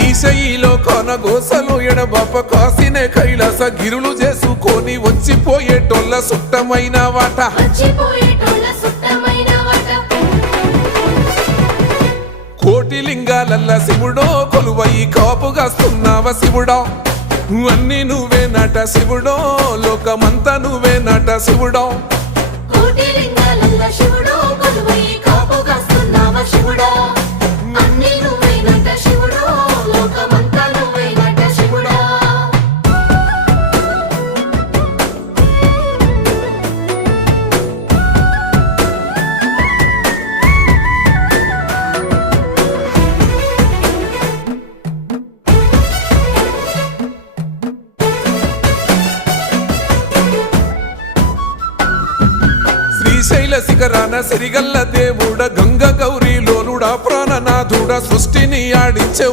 ఈశయిలో కొనగోసలు ఎడబాప కాసినే కైలాస గిరులు చేసుకొని వచ్చిపోయేటోళ్ళ సుట్టమైన వాట కోటి లింగాలల్ల శివుడో కొలువై కాపుగాస్తున్నావ శివుడా అన్ని నువ్వే నట శివుడో లోకమంతా నువ్వే నట శివుడో శ్రీశైల శిఖరాన సిరిగల్ల దేవుడ గంగ గౌరీ లోలుడా ప్రాణనాథుడ సృష్టిని ఆడించే